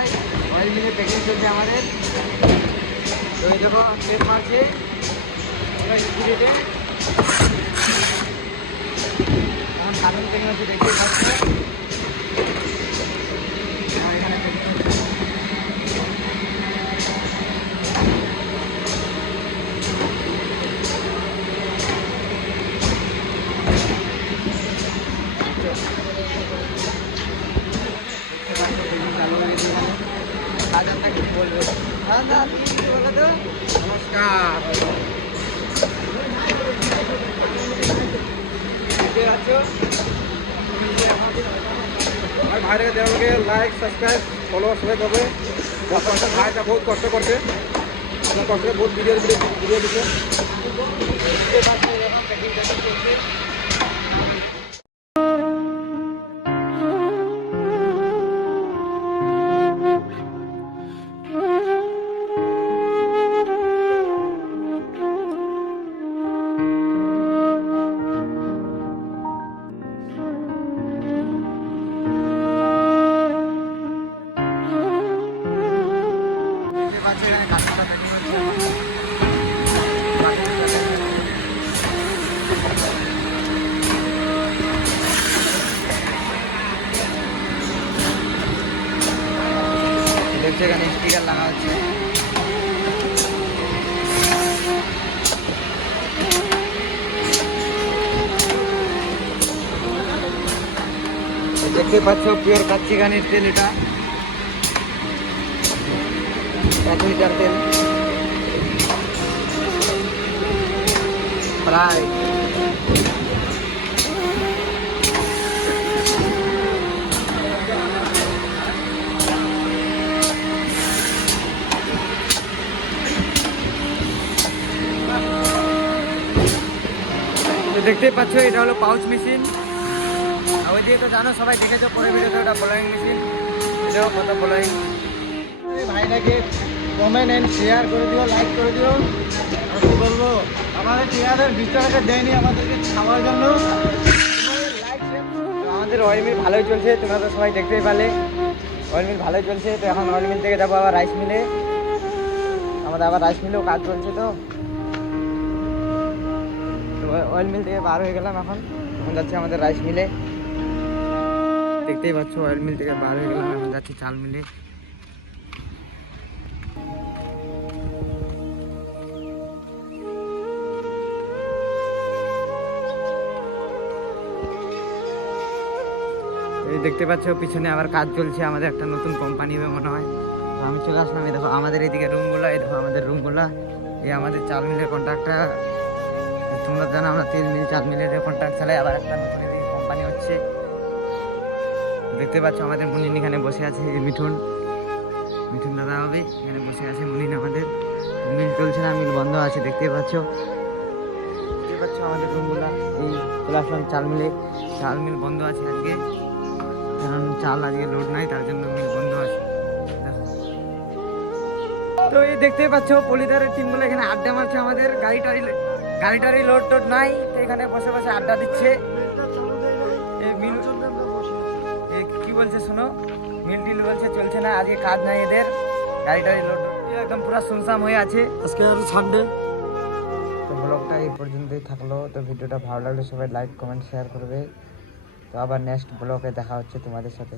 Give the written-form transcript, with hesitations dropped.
ভাই, অয়েল মিলে প্যাকিং চলছে আমাদের। তো এই দেখো তেল মারছে রেটে এখন সাধারণ প্যাকিং হচ্ছে, দেখতে পাচ্ছি। এখানে প্যাকিং হচ্ছে। বলবে দাদা কি বলো তো, নমস্কার। আর ভাইকে দেওয়াকে লাইক সাবস্ক্রাইব ফলো সবাই করবে। ভাইটা বহুত কষ্ট করছে, আপনার কষ্ট করে বহুত ভিডিও দিচ্ছে। দেখছি এখানে স্টিকার লাগা হচ্ছে। দেখতে পাচ্ছ পিওর কাচ্চি ঘানির তেল, এটা 1 লিটার তেল প্রায়। দেখতেই পাচ্ছ এটা হলো পাউচ মেশিন। ওইদিকে তো জানো, সবাই দেখেছো পরে ভিডিওতে, ওটা ব্লোয়িং মেশিন। এটাও কত ব্লোয়িং। ভাইটাকে কমেন্ট এন্ড শেয়ার করে দিও, লাইক করে দিও। আর কি বলবো, আমাদের টিয়াদের 20 টাকা দেয়নি আমাদেরকে খাওয়ার জন্য। আমাদের অয়েল মিল ভালোই চলছে, তোমরা তো সবাই দেখতেই পারলে। অয়েল মিল ভালোই চলছে। তো এখন অয়েল মিল থেকে যাবো আবার রাইস মিলে। আমাদের আবার রাইস মিলেও কাজ চলছে। তো অয়েল মিল থেকে বার হয়ে গেলাম, এখন যাচ্ছি আমাদের রাইস মিলে। দেখতেই পাচ্ছ অয়েল মিল থেকে বার হয়ে গেলাম, এখন যাচ্ছি চাল মিলে। এই দেখতে পাচ্ছ পিছনে আবার কাজ চলছে, আমাদের একটা নতুন কোম্পানি হবে মনে হয়। তো আমি চলে আসলাম। এই দেখো আমাদের এইদিকে রুমগুলো, এই দেখো আমাদের রুমগুলো। এই আমাদের চাল মিলের কন্ট্রাক্টটা। তোমরা জানো আমরা তেল মিল চাল মিলের কন্ট্রাক্ট চালাই, আবার একটা নতুন এদিকে কোম্পানি হচ্ছে। দেখতে পাচ্ছ আমাদের মুনিন এখানে বসে আছে, মিঠুন দাদা হবে এখানে বসে আছে। মুনিন আমাদের মিল চলছে না, মিল বন্ধ আছে। দেখতে পাচ্ছ আমাদের রুমগুলো। এই চলে আসলাম চাল মিলে। চাল মিল বন্ধ আছে আজকে, কারণ চাল আজকে লোড নাই, তার জন্য মিল বন্ধ আছে। তো এই দেখতে পাচ্ছ পলিদারের টিমগুলো এখানে আড্ডা মারছে। আমাদের গাড়িটারি লোড টোড নাই, তো এখানে বসে বসে আড্ডা দিচ্ছে। কি বলছে শোনো, মিল টিল বলছে চলছে না, আজকে কাজ নাই এদের, গাড়িটারি লোড একদম পুরো শুনশান হয়ে আছে। আজকে আর সানডে। তো ব্লগটা এই পর্যন্তই থাকলো। তো ভিডিওটা ভালো লাগলে সবাই লাইক কমেন্ট শেয়ার করবে। তো আবার নেক্সট ব্লগে দেখা হচ্ছে তোমাদের সাথে।